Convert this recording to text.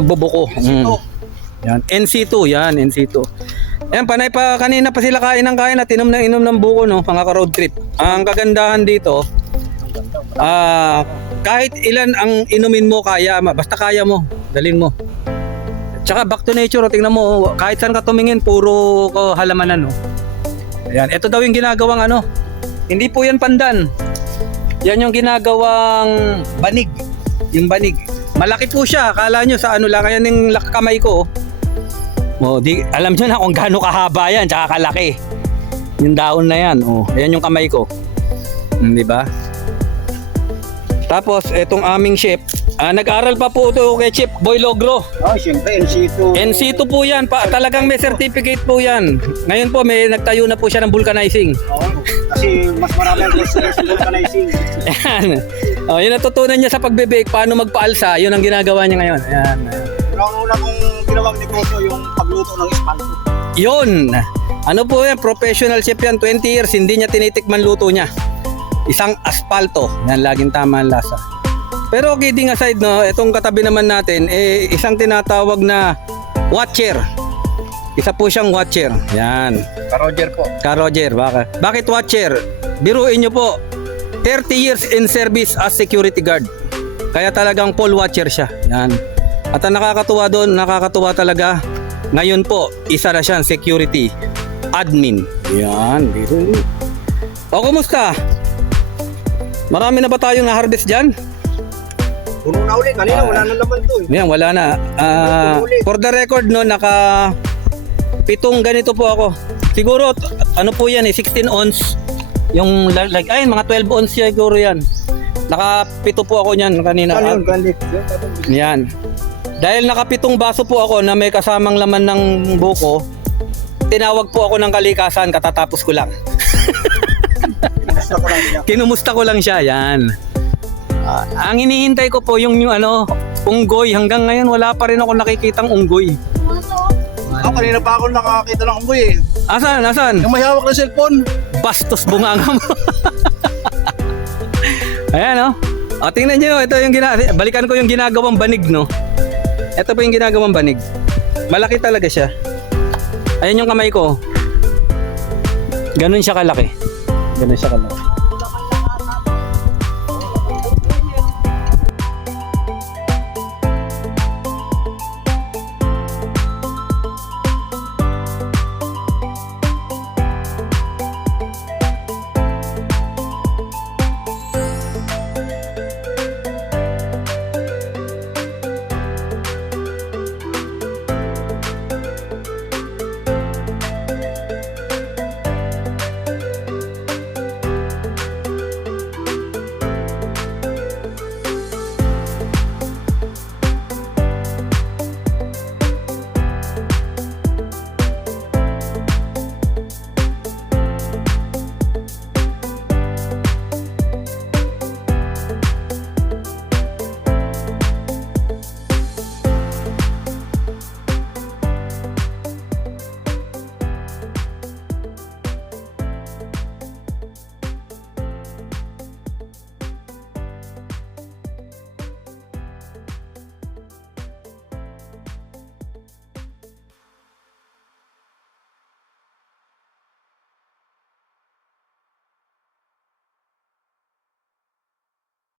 Magbubuko. Yan, NC2 yan, NC2. Ayan, panay pa kanina pa sila kain at inom ng buko, no, mga ka-road trip. Ang kagandahan dito, kahit ilan ang inumin mo, basta kaya mo, dalin mo. Tsaka back to nature, tingnan mo, kahit saan ka tumingin, puro halamanan, no. Ayan, ito daw yung ginagawang hindi po yan pandan. Yan yung ginagawang banig. Yung banig. Malaki po siya, akala nyo sa lang, kaya yung kamay ko, alam nyo na kung gaano kahaba yan, tsaka kalaki. Yung daon na yan, ayan yung kamay ko. Di ba? Tapos, etong aming chef, nag-aral pa po ito kay Chef Boy Logro. Siyempre, NC2. NC2 po yan, talagang may certificate po yan. Ngayon po, may nagtayo na po siya ng vulcanizing. Kasi mas marami ang listeners sa vulcanizing. Ayan. Yun natutunan niya sa pagbe-bake, paano magpaalsa, yun ang ginagawa niya ngayon. Ayan. Una kong ginawang negosyo yung pagluto ng espalto. Yun! Ano po yan, professional chef yan, 20 years, hindi niya tinitikman luto niya. Isang aspalto, yan, laging tama ang lasa. Pero kidding aside, no, itong katabi naman natin, isang tinatawag na watcher. Isa po siyang watcher. Yan. Ka-Roger po. Ka-Roger, bakit watcher? Biruin niyo po, 30 years in service as security guard. Kaya talagang pole watcher siya. Yan. At ang nakakatuwa talaga, ngayon po, isa na siyang security admin. Yan. O, kumusta? Marami na ba tayong na-harvest dyan? Puno na ulit. Kanina wala na laman to. Yan, wala na. For the record, no, pitong ganito po ako. Siguro, po yan 16 ounce. Yung mga 12 ounce siguro yan. Nakapito po ako niyan kanina. Yan. Dahil nakapitong baso po ako na may kasamang laman ng buko, tinawag po ako ng kalikasan, katatapos ko lang. Kinumusta ko lang siya, yan. Ang hinihintay ko po yung unggoy. Hanggang ngayon wala pa rin ako nakikitang unggoy. Kanina pa ako nakakita ng unggoy Asan? Yung may hawak na cellphone. Bastos bunganga mo. Ayan, tingnan nyo, ito yung balikan ko yung ginagawang banig, no. Ito po yung ginagawang banig. Malaki talaga siya. Ayan yung kamay ko. Ganun siya kalaki.